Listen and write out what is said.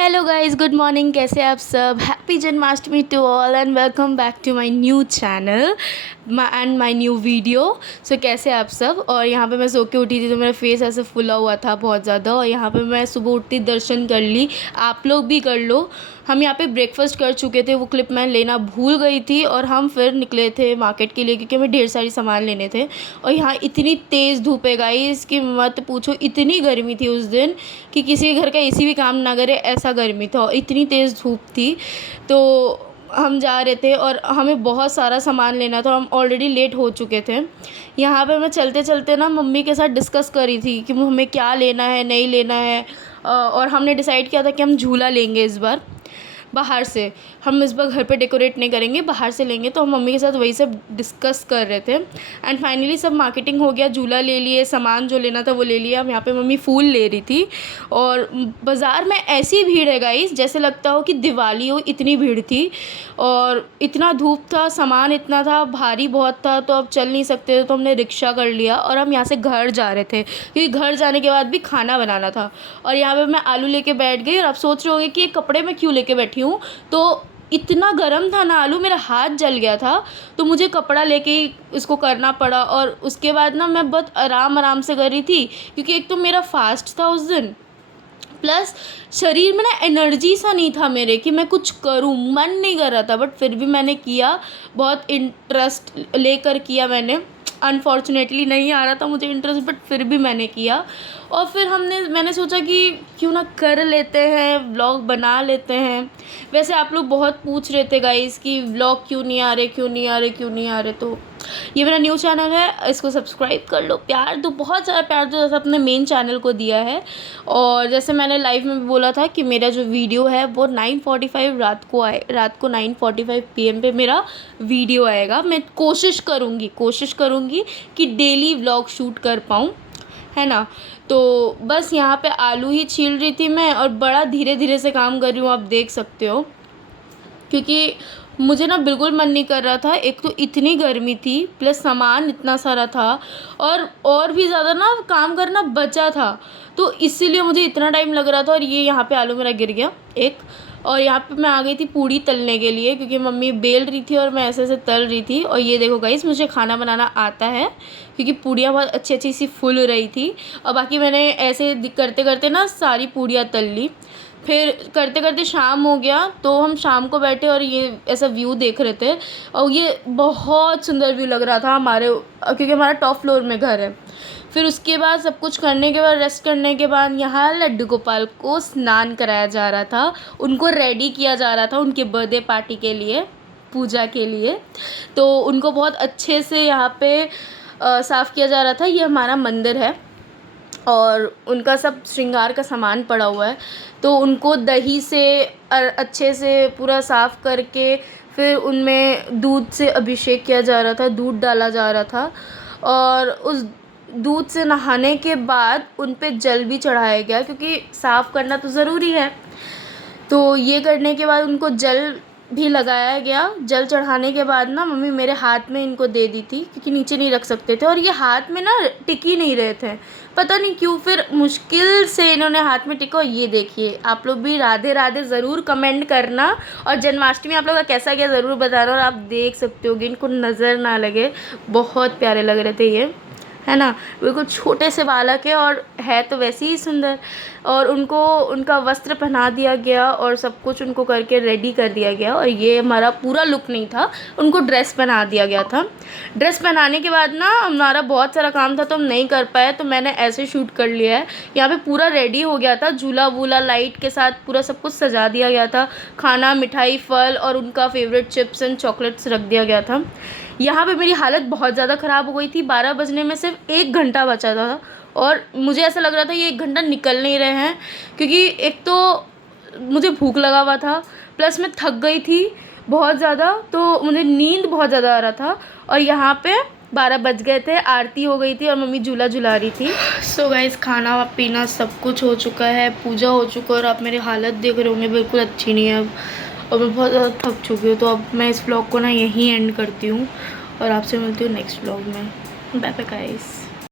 Hello guys, good morning. कैसे आप सब? Happy Janmashtami to all and welcome back to my new channel and my new video. So कैसे आप सब? और यहाँ पे मैं सो के उठी थी तो मेरा फेस ऐसे फुला हुआ था बहुत ज़्यादा। और यहाँ पे मैं सुबह उठती दर्शन कर ली, आप लोग भी कर लो। हम यहाँ पे ब्रेकफास्ट कर चुके थे, वो क्लिप मैं लेना भूल गई थी। और हम फिर निकले थे मार्केट के लिए क्योंकि हमें ढेर सारी सामान लेने थे। और यहाँ इतनी तेज़ धूप है गाइस कि मत पूछो, इतनी गर्मी थी उस दिन कि किसी के घर का एसी भी काम ना करे, ऐसा गर्मी था और इतनी तेज़ धूप थी। तो हम जा रहे थे और हमें बहुत सारा सामान लेना था, हम ऑलरेडी लेट हो चुके थे। यहाँ पे मैं चलते चलते ना मम्मी के साथ डिस्कस करी थी कि हमें क्या लेना है, नहीं लेना है। और हमने डिसाइड किया था कि हम झूला लेंगे इस बार बाहर से। हम इस बार घर पे डेकोरेट नहीं करेंगे, बाहर से लेंगे। तो हम मम्मी के साथ वही सब डिस्कस कर रहे थे एंड फाइनली सब मार्केटिंग हो गया, झूला ले लिए, सामान जो लेना था वो ले लिया। हम यहाँ पे मम्मी फूल ले रही थी और बाज़ार में ऐसी भीड़ है गाइस जैसे लगता हो कि दिवाली हो, इतनी भीड़ थी। और इतना धूप था, सामान इतना था, भारी बहुत था, तो अब चल नहीं सकते थे तो हमने रिक्शा कर लिया और हम यहाँ से घर जा रहे थे क्योंकि घर जाने के बाद भी खाना बनाना था। और यहाँ पे मैं आलू लेके बैठ गई और आप सोच रहे होगे कि ये कपड़े में क्यों लेके बैठी हूँ। तो इतना गर्म था ना आलू, मेरा हाथ जल गया था, तो मुझे कपड़ा लेके ही इसको करना पड़ा। और उसके बाद ना मैं बहुत आराम आराम से कर रही थी क्योंकि एक तो मेरा फास्ट था उस दिन, प्लस शरीर में ना एनर्जी सा नहीं था मेरे कि मैं कुछ करूं, मन नहीं कर रहा था। बट फिर भी मैंने किया, बहुत इंटरेस्ट लेकर किया मैंने। अनफॉर्चुनेटली नहीं आ रहा था मुझे इंटरेस्ट, बट फिर भी मैंने किया। और फिर मैंने सोचा कि क्यों ना कर लेते हैं, व्लॉग बना लेते हैं। वैसे आप लोग बहुत पूछ रहे थे गाइस कि व्लॉग क्यों नहीं आ रहे, क्यों नहीं आ रहे, क्यों नहीं आ रहे। तो ये मेरा न्यू चैनल है, इसको सब्सक्राइब कर लो, प्यार दो, बहुत सारा प्यार दो जैसे अपने मेन चैनल को दिया है। और जैसे मैंने लाइव में भी बोला था कि मेरा जो वीडियो है वो 9:45 रात को 9:45 PM पे मेरा वीडियो आएगा। मैं कोशिश करूँगी कि डेली व्लॉग शूट कर पाऊँ, है ना। तो बस यहाँ पे आलू ही छील रही थी मैं और बड़ा धीरे धीरे से काम कर रही हूँ, आप देख सकते हो, क्योंकि मुझे ना बिल्कुल मन नहीं कर रहा था। एक तो इतनी गर्मी थी, प्लस सामान इतना सारा था और भी ज़्यादा ना काम करना बचा था, तो इसीलिए मुझे इतना टाइम लग रहा था। और ये यहाँ पे आलू मेरा गिर गया एक। और यहाँ पे मैं आ गई थी पूड़ी तलने के लिए क्योंकि मम्मी बेल रही थी और मैं ऐसे ऐसे तल रही थी। और ये देखो गाइस, मुझे खाना बनाना आता है क्योंकि पूड़ियाँ बहुत अच्छी अच्छी सी फूल रही थी। और बाकी मैंने ऐसे करते करते ना सारी पूड़ियाँ तल ली। फिर करते करते शाम हो गया तो हम शाम को बैठे और ये ऐसा व्यू देख रहे थे। और ये बहुत सुंदर व्यू लग रहा था हमारे, क्योंकि हमारा टॉप फ्लोर में घर है। फिर उसके बाद सब कुछ करने के बाद, रेस्ट करने के बाद, यहाँ लड्डू गोपाल को स्नान कराया जा रहा था, उनको रेडी किया जा रहा था उनके बर्थडे पार्टी के लिए, पूजा के लिए। तो उनको बहुत अच्छे से यहाँ पे साफ़ किया जा रहा था। ये हमारा मंदिर है और उनका सब श्रृंगार का सामान पड़ा हुआ है, तो उनको दही से अच्छे से पूरा साफ़ करके फिर उनमें दूध से अभिषेक किया जा रहा था, दूध डाला जा रहा था। और उस दूध से नहाने के बाद उन पे जल भी चढ़ाया गया क्योंकि साफ़ करना तो ज़रूरी है। तो ये करने के बाद उनको जल भी लगाया गया। जल चढ़ाने के बाद ना मम्मी मेरे हाथ में इनको दे दी थी क्योंकि नीचे नहीं रख सकते थे और ये हाथ में ना टिक ही नहीं रहे थे, पता नहीं क्यों। फिर मुश्किल से इन्होंने हाथ में टिका। और ये देखिए, आप लोग भी राधे राधे ज़रूर कमेंट करना और जन्माष्टमी आप लोग का कैसा गया ज़रूर बताना। और आप देख सकते होगे, इनको नज़र ना लगे, बहुत प्यारे लग रहे थे ये, है ना। बिल्कुल छोटे से बालक है और है तो वैसे ही सुंदर। और उनको उनका वस्त्र पहना दिया गया और सब कुछ उनको करके रेडी कर दिया गया। और ये हमारा पूरा लुक नहीं था, उनको ड्रेस पहना दिया गया था। ड्रेस पहनाने के बाद ना हमारा बहुत सारा काम था तो हम नहीं कर पाए, तो मैंने ऐसे शूट कर लिया है। यहाँ पे पूरा रेडी हो गया था, झूला वूला लाइट के साथ पूरा सब कुछ सजा दिया गया था। खाना, मिठाई, फल और उनका फेवरेट चिप्स एंड चॉकलेट्स रख दिया गया था। यहाँ पे मेरी हालत बहुत ज़्यादा ख़राब हो गई थी। 12 बजने में सिर्फ 1 घंटा बचा था और मुझे ऐसा लग रहा था ये 1 घंटा निकल नहीं रहे हैं, क्योंकि एक तो मुझे भूख लगा हुआ था, प्लस मैं थक गई थी बहुत ज़्यादा, तो मुझे नींद बहुत ज़्यादा आ रहा था। और यहाँ पे 12 बज गए थे, आरती हो गई थी और मम्मी झूला झुला रही थी। सो गाइस, खाना पीना सब कुछ हो चुका है, पूजा हो चुका है और आप मेरी हालत देख रहे होंगे, बिल्कुल अच्छी नहीं है अब। और मैं बहुत ज़्यादा थक चुकी हूँ, तो अब मैं इस व्लॉग को ना यहीं एंड करती हूँ और आपसे मिलती हूँ नेक्स्ट व्लॉग में। Bye bye guys.